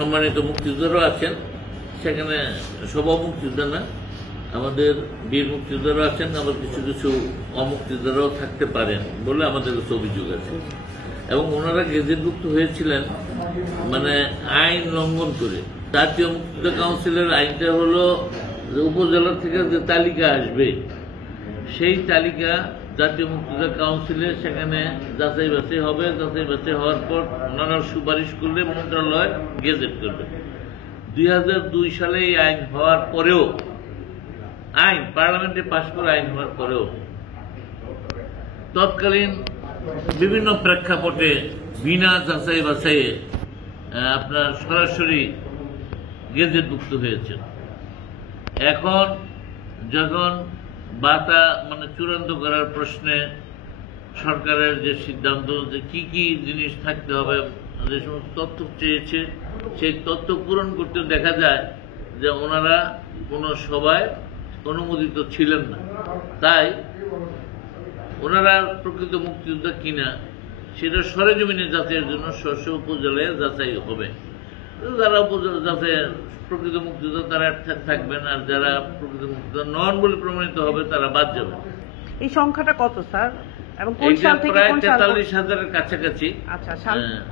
সম্মানিত মুক্তিযোদ্ধারাও আছেন, সেখানে সব মুক্তিযোদ্ধা না, আমাদের বীর মুক্তিযোদ্ধারাও আছেন, আবার কিছু কিছু অমুক্তিযোদ্ধারাও থাকতে পারেন বলে আমাদের কাছে অভিযোগ আছে। এবং ওনারা গেজেটভুক্ত হয়েছিলেন মানে আইন লঙ্ঘন করে। জাতীয় মুক্তিযোদ্ধা কাউন্সিলের আইনটা হলো উপজেলা থেকে যে তালিকা আসবে, সেই তালিকা জাতীয় মুক্তিযোদ্ধা কাউন্সিলে সেখানে যাচাই বাছাই হবে। যাচাই বাছাই হওয়ার পর ওনারা সুপারিশ করলে মন্ত্রণালয় গেজেট করবে। 2002 সালে এই আইন হওয়ার পরেও, আইন পার্লামেন্টে পাশ করে আইন হওয়ার পরেও তৎকালীন বিভিন্ন প্রেক্ষাপটে বিনা যাচাই বাছাইয়ে আপনার সরাসরি গেজেটভুক্ত হয়েছে। এখন যখন বাতা মানে চূড়ান্ত করার প্রশ্নে সরকারের যে সিদ্ধান্ত, যে কি কি জিনিস থাকতে হবে, যে সমস্ত তথ্য চেয়েছে, সেই তথ্য পূরণ করতে দেখা যায় যে ওনারা কোনো সভায় অনুমোদিত ছিলেন না। তাই ওনারা প্রকৃত মুক্তিযোদ্ধা কিনা সেটা সরেজমিনে যাচাইয়ের জন্য স্ব উপজেলায় যাচাই হবে। যারা উপজেলা যাচাই প্রকৃত মুক্তিযোদ্ধা তারা থাকবেন, আর যারা প্রকৃত মুক্তিযোদ্ধা নন বলে প্রমাণিত হবে তারা বাদ যাবে। এই সংখ্যাটা কত স্যার? এবং কোন সাল থেকে প্রায় কোন সাল? 43,000-এর কাছাকাছি। আচ্ছা,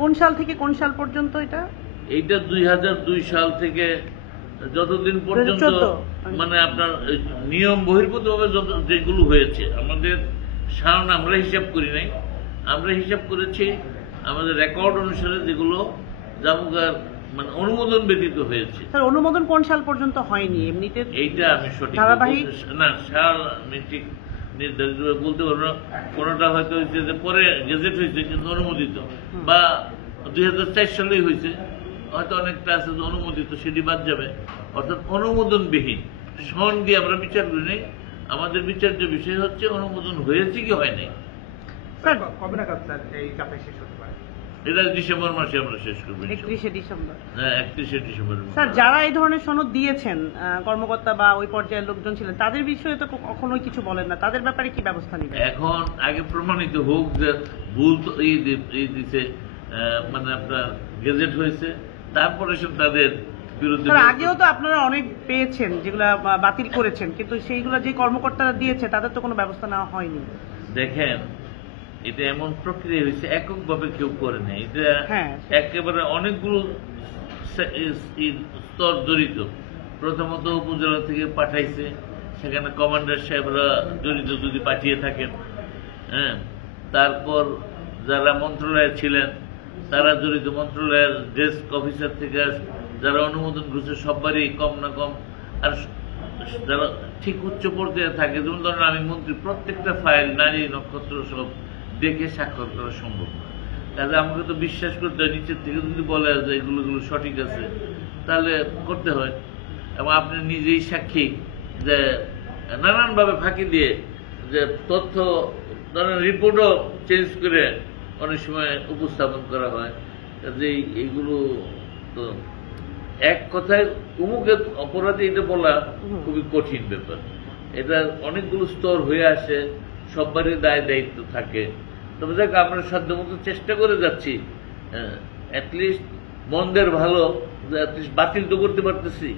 কোন সাল থেকে কোন সাল পর্যন্ত এটা? এইটা 2002 সাল থেকে যতদিন পর্যন্ত মানে আপনার নিয়ম বহির্ভূত ভাবে যেগুলো হয়েছে, আমাদের সাধারণ আমরা হিসাব করি নাই, আমরা হিসাব করেছি আমাদের রেকর্ড অনুসারে যেগুলো জামুগার মানে অনুমোদন ব্যতীত হয়েছে। স্যার, অনুমোদন কোন সাল পর্যন্ত হয়নি এমনিতে? এইটা আমি সঠিক না, সাল আমি ঠিক নির্ধারিত বলতে পারবো না। কোনোটা হয়তো হয়েছে যে পরে গেজেট হয়েছে কিন্তু অনুমোদিত, বা 2004 সালেই হয়েছে, হয়তো অনেকটা আছে যে অনুমোদিত, সেটি বাদ যাবে। অর্থাৎ অনুমোদনবিহীন সন দিয়ে আমরা বিচার করি নাই। আমাদের বিচার্য বিষয় হচ্ছে অনুমোদন হয়েছে কি হয় নাই। কবে নাগাদ স্যার এই যাচাই শেষ হতে পারে? এটা ডিসেম্বর মাসে আমরা শেষ করবো। 31শে ডিসেম্বর। হ্যাঁ, 31শে ডিসেম্বর। স্যার, যারা এই ধরনের সনদ দিয়েছেন, কর্মকর্তা বা ওই পর্যায়ের লোকজন ছিলেন, তাদের বিষয়ে তো কখনোই কিছু বলেন না, তাদের ব্যাপারে কি ব্যবস্থা নেবেন? এখন আগে প্রমাণিত হোক যে ভুল এই দিতে মানে আপনার গেজেট হয়েছে, তারপরে সে তাদের বিরুদ্ধে। আগেও তো আপনারা অনেক পেয়েছেন যেগুলা বাতিল করেছেন, কিন্তু সেইগুলো যে কর্মকর্তারা দিয়েছে তাদের তো কোনো ব্যবস্থা নেওয়া হয়নি। দেখেন, এটা এমন প্রক্রিয়া হয়েছে, এককভাবে কেউ করে নেই। এটা একেবারে অনেকগুলো স্তর জড়িত। প্রথমত উপজেলা থেকে পাঠাইছে, সেখানে কমান্ডার সাহেবরা জড়িত যদি পাঠিয়ে থাকেন। হ্যাঁ, তারপর যারা মন্ত্রণালয়ে ছিলেন তারা জড়িত, মন্ত্রণালয়ের ডেস্ক অফিসার থেকে যারা অনুমোদন করছে সববারই কম না কম। আর যারা ঠিক উচ্চ পর্যায়ে থাকে, যেমন ধরেন আমি মন্ত্রী, প্রত্যেকটা ফাইল নারী নক্ষত্র সব দেখে স্বাক্ষর করা সম্ভব না। কাজে আমাকে তো বিশ্বাস করতে হয়, নিচের থেকে যদি বলে যে এগুলো সঠিক আছে তাহলে করতে হয়। এবং আপনি নিজেই সাক্ষী যে নানানভাবে ফাঁকি দিয়ে যে তথ্য ধরেন রিপোর্টও চেঞ্জ করে অনেক সময় উপস্থাপন করা হয়। কাজে এইগুলো তো এক কথায় উমুকের অপরাধী এটা বলা খুবই কঠিন ব্যাপার। এটা অনেকগুলো স্তর হয়ে আসে, সবারই দায় দায়িত্ব থাকে। তবে দেখ, আমরা সাধ্যমতো চেষ্টা করে যাচ্ছি, অ্যাটলিস্ট মন্দের ভালো, অ্যাটলিস্ট বাতিল তো করতে পারতেছি।